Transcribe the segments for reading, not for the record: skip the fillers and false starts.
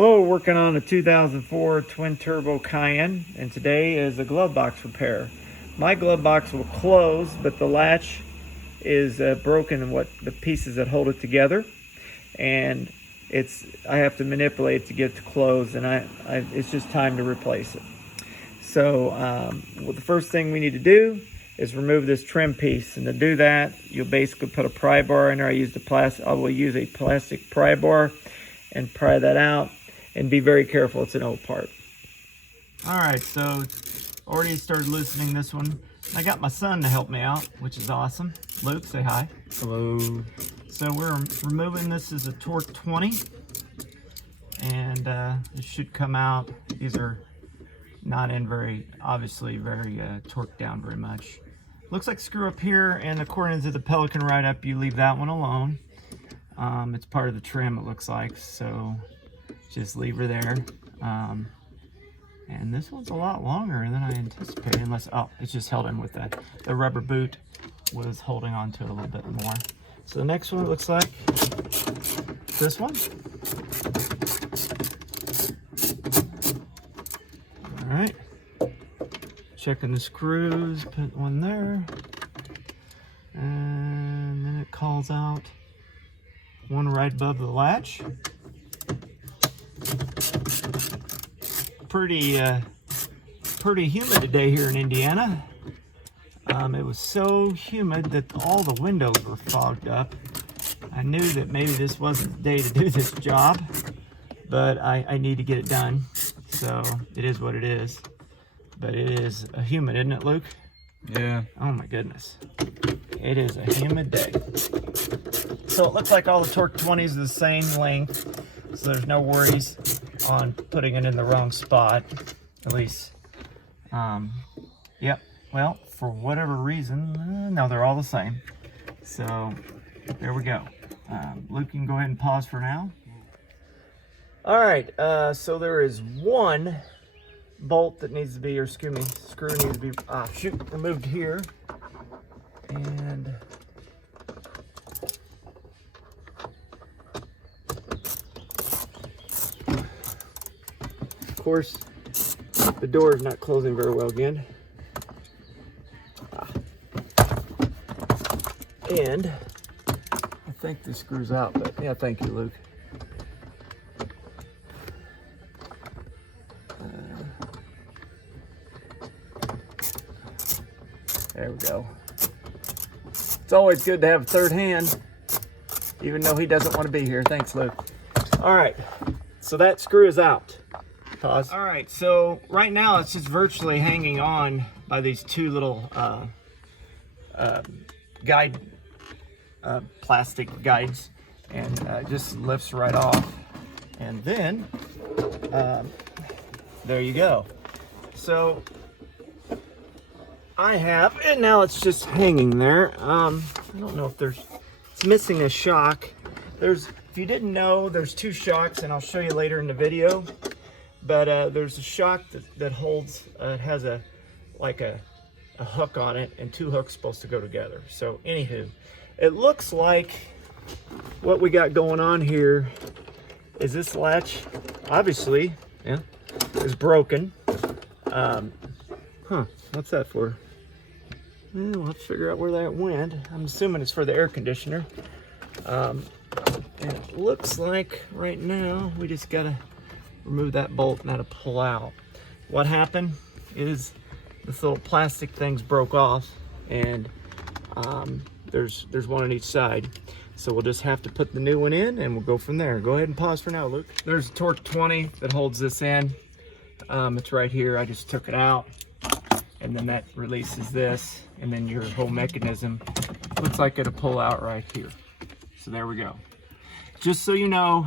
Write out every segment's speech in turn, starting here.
Hello, working on a 2004 twin turbo Cayenne, and today is a glove box repair. My glove box will close, but the latch is broken in what the pieces that hold it together, and I have to manipulate it to get it to close, and it's just time to replace it. So well, the first thing we need to do is remove this trim piece, and to do that you'll basically put a pry bar in there. I will use a plastic pry bar and pry that out, and be very careful, it's an old part. Alright, so already started loosening this one. I got my son to help me out, which is awesome. Luke, say hi. Hello. So we're removing this as a torque 20, and it should come out. These are not in obviously very torqued down very much. Looks like screw up here, and according to the Pelican write-up, you leave that one alone. It's part of the trim, it looks like, so just leave her there. And this one's a lot longer than I anticipated, unless, oh, it's just held in with the rubber boot was holding on to it a little bit more. So the next one looks like this one. All right, checking the screws, put one there, and then it calls out one right above the latch. Pretty humid today here in Indiana. It was so humid that all the windows were fogged up. I knew that maybe this wasn't the day to do this job, but I need to get it done. So it is what it is. But it is humid, isn't it, Luke? Yeah. Oh my goodness. It is a humid day. So it looks like all the torque 20s are the same length, so there's no worries on putting it in the wrong spot, at least. Yep, well, for whatever reason, no, they're all the same. So there we go. Luke, you can go ahead and pause for now. All right, so there is one bolt that needs to be, or screw needs to be removed here. And of course, the door is not closing very well again. And I think this screws out, but yeah, thank you, Luke. There we go. It's always good to have a third hand, even though he doesn't want to be here. Thanks, Luke. All right, so that screw is out. Pause. All right, so right now it's just virtually hanging on by these two little plastic guides, and just lifts right off. And then, there you go. So and now it's just hanging there. I don't know if it's missing a shock. If you didn't know, there's two shocks, and I'll show you later in the video. But there's a shock that holds, it has a hook on it, and two hooks supposed to go together. So anywho, it looks like what we got going on here is this latch, obviously, yeah, is broken. What's that for? Well, let's figure out where that went. I'm assuming it's for the air conditioner. And it looks like right now we just gotta remove that bolt and that'll pull out. What happened is this little plastic thing's broke off, and there's one on each side. So we'll just have to put the new one in, and we'll go from there. Go ahead and pause for now, Luke. There's a torque 20 that holds this in. It's right here. I just took it out, and then that releases this, and then your whole mechanism looks like it'll pull out right here. So there we go. Just so you know,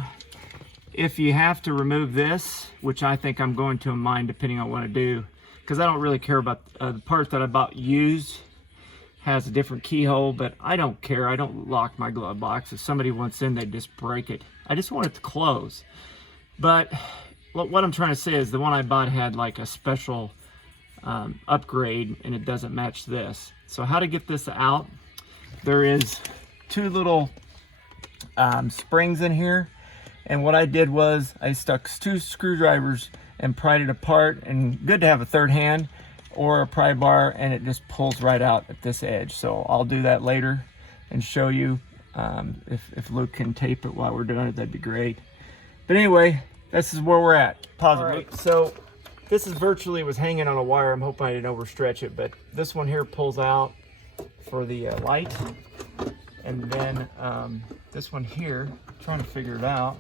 if you have to remove this, which I think I'm going to in mine depending on what I do, because I don't really care about the part that I bought used has a different keyhole, but I don't care. I don't lock my glove box. If somebody wants in, they just break it. I just want it to close. But what I'm trying to say is the one I bought had like a special upgrade, and it doesn't match this. So how to get this out? There is two little springs in here, And what I did was I stuck 2 screwdrivers and pried it apart, and good to have a third hand or a pry bar, and it just pulls right out at this edge. So I'll do that later and show you. If Luke can tape it while we're doing it, that'd be great. But anyway, this is where we're at. Pause it. Right, so this is virtually was hanging on a wire. I'm hoping I didn't overstretch it, but this one here pulls out for the light. And then this one here, trying to figure it out.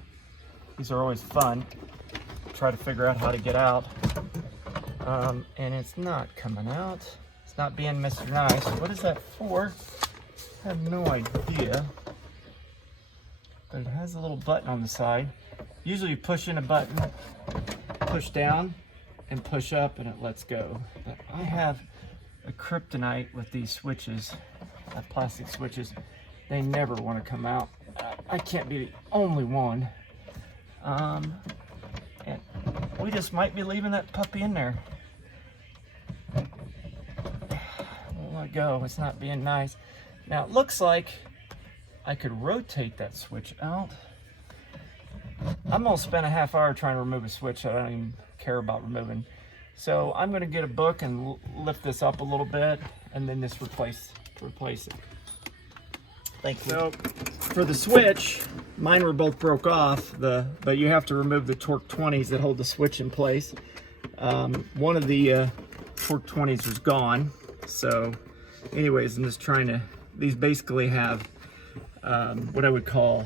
These are always fun. Try to figure out how to get out. And it's not coming out. It's not being Mr. Nice. What is that for? I have no idea. But it has a little button on the side. Usually you push in a button, push down, and push up, and it lets go. But I have a kryptonite with these switches, plastic switches. They never want to come out. I can't be the only one. And we just might be leaving that puppy in there. Won't let go. It's not being nice. Now it looks like I could rotate that switch out. I'm gonna spend a half hour trying to remove a switch I don't even care about removing. So I'm gonna get a book and lift this up a little bit, and then just replace it. Thank you. So for the switch, mine were both broke off, but you have to remove the torque 20s that hold the switch in place. One of the torque 20s was gone. So anyways, I'm just trying to, these basically have what I would call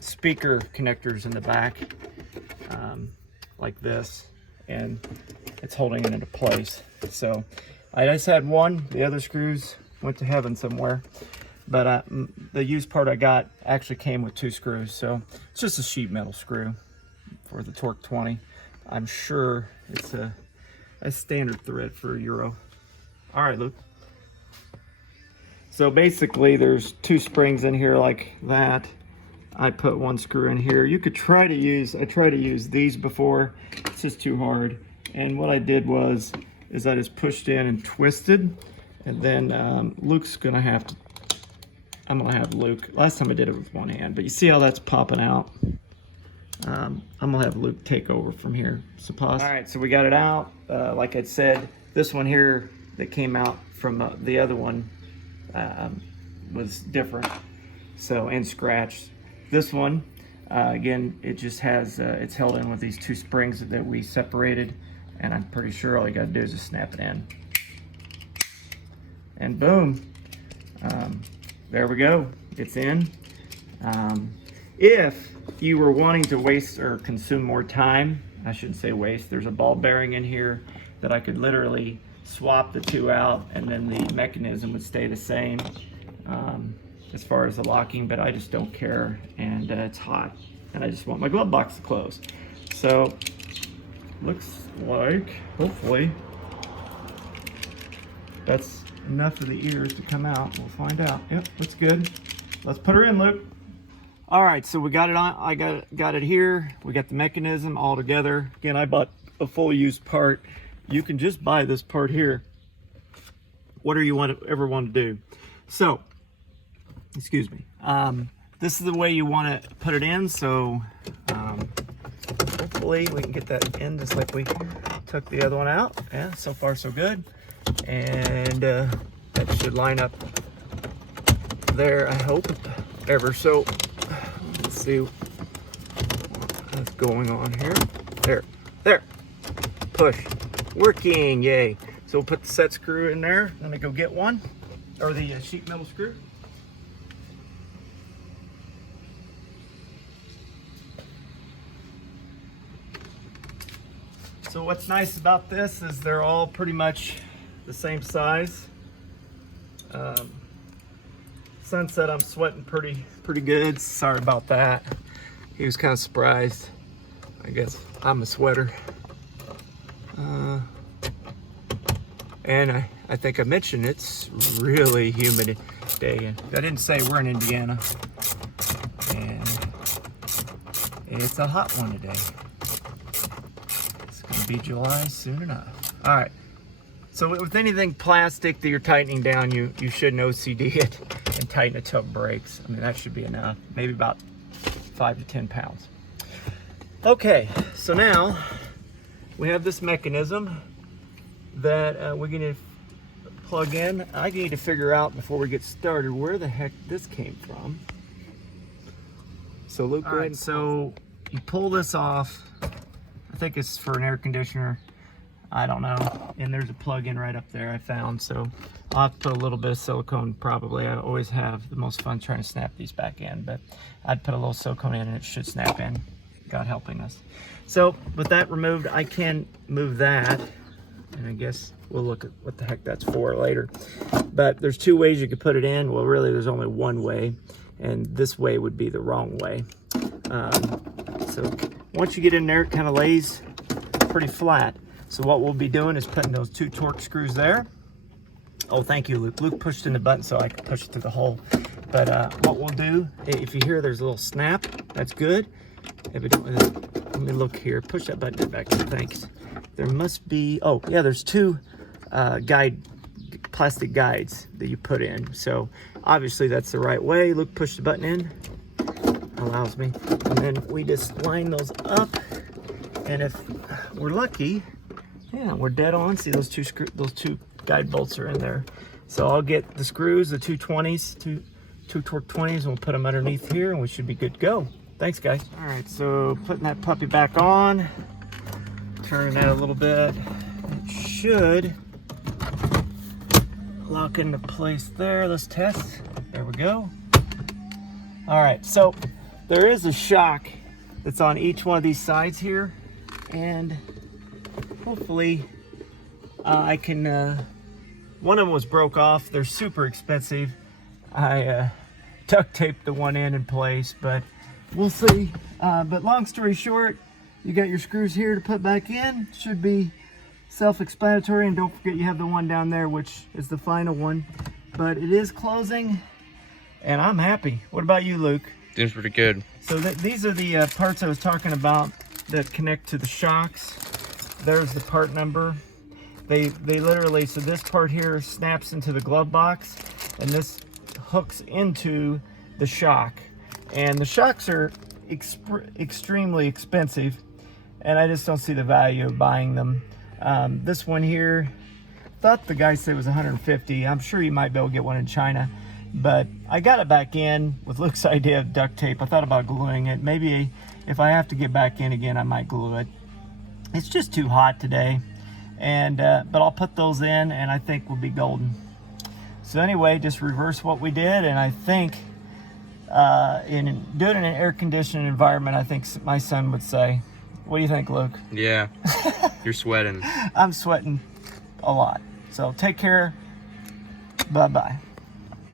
speaker connectors in the back, like this, and it's holding it into place. So I just had one, the other screws went to heaven somewhere. But the used part I got actually came with 2 screws, so it's just a sheet metal screw for the torque 20. I'm sure it's a standard thread for a Euro. All right, Luke. So basically there's 2 springs in here like that. I put 1 screw in here. You could try to use, I tried to use these before. It's just too hard. And what I did was, I just pushed in and twisted. And then Luke's gonna have to, I'm gonna have Luke, last time I did it with 1 hand, but you see how that's popping out? I'm gonna have Luke take over from here. So pause. All right, so we got it out. Like I said, this one here that came out from the other one was different, so, and scratched. This one, again, it just has, it's held in with these 2 springs that we separated, and I'm pretty sure all you gotta do is just snap it in. And boom. There we go, it's in. If you were wanting to waste or consume more time, I shouldn't say waste, there's a ball bearing in here that I could literally swap the 2 out, and then the mechanism would stay the same as far as the locking, but I just don't care, and it's hot, and I just want my glove box to close. So, looks like, hopefully, that's enough of the ears to come out. We'll find out. Yep, looks good. Let's put her in, Luke. All right, so we got it on. I got it here. We got the mechanism all together. Again, I bought a full used part. You can just buy this part here. Whatever you ever want to do. So, excuse me. This is the way you want to put it in. So, hopefully we can get that in just like we took the other one out. Yeah, so far so good. And that should line up there, I hope, ever so. Let's see what's going on here. There, push, working, yay. So we'll put the set screw in there. Let me go get one, or the sheet metal screw. So what's nice about this is they're all pretty much the same size. Sunset, I'm sweating pretty good. Sorry about that. He was kind of surprised. I guess I'm a sweater. And I think I mentioned it's really humid day. I didn't say we're in Indiana. And it's a hot one today. It's gonna be July soon enough. All right. So with anything plastic that you're tightening down, you should OCD it and tighten it till it breaks. I mean, that should be enough. Maybe about 5 to 10 pounds. Okay, so now we have this mechanism that we're going to plug in. I need to figure out before we get started where the heck this came from. So Luke, go ahead. So you pull this off. I think it's for an air conditioner. I don't know. And there's a plug-in right up there I found. So I'll have to put a little bit of silicone probably. I always have the most fun trying to snap these back in, but I'd put a little silicone in and it should snap in. God helping us. So with that removed, I can move that. And I guess we'll look at what the heck that's for later. But there's two ways you could put it in. Well, really, there's only one way. And this way would be the wrong way. So once you get in there, it kind of lays pretty flat. So what we'll be doing is putting those 2 torque screws there. Oh, thank you, Luke. Luke pushed in the button so I could push it through the hole. But what we'll do, if you hear there's a little snap, that's good. If it don't, let me look here. Push that button back. Thanks. There must be, oh yeah, there's 2 plastic guides that you put in. So obviously that's the right way. Luke, push the button in. Allows me. And then we just line those up. And if we're lucky, yeah, we're dead on. See those 2 guide bolts are in there. So I'll get the screws, the 220s, two torque 20s, and we'll put them underneath here and we should be good to go. Thanks, guys. All right, so putting that puppy back on, turn that a little bit. It should lock into place there. Let's test. There we go. All right, so there is a shock that's on each one of these sides here, and hopefully I can, one of them was broke off. They're super expensive. I duct taped the one end in place, but we'll see. But long story short, you got your screws here to put back in. Should be self-explanatory, and don't forget you have the one down there, which is the final one. But it is closing, and I'm happy. What about you, Luke? Seems pretty good. So these are the parts I was talking about that connect to the shocks. There's the part number. They literally, so this part here snaps into the glove box, and this hooks into the shock. And the shocks are extremely expensive, and I just don't see the value of buying them. This one here, thought the guy said it was 150. I'm sure you might be able to get one in China, but I got it back in with Luke's idea of duct tape. I thought about gluing it. Maybe if I have to get back in again, I might glue it. It's just too hot today, and but I'll put those in, and I think we'll be golden. So anyway, just reverse what we did, and I think in doing it in an air-conditioned environment, I think my son would say. What do you think, Luke? Yeah, you're sweating. I'm sweating a lot. So take care. Bye-bye.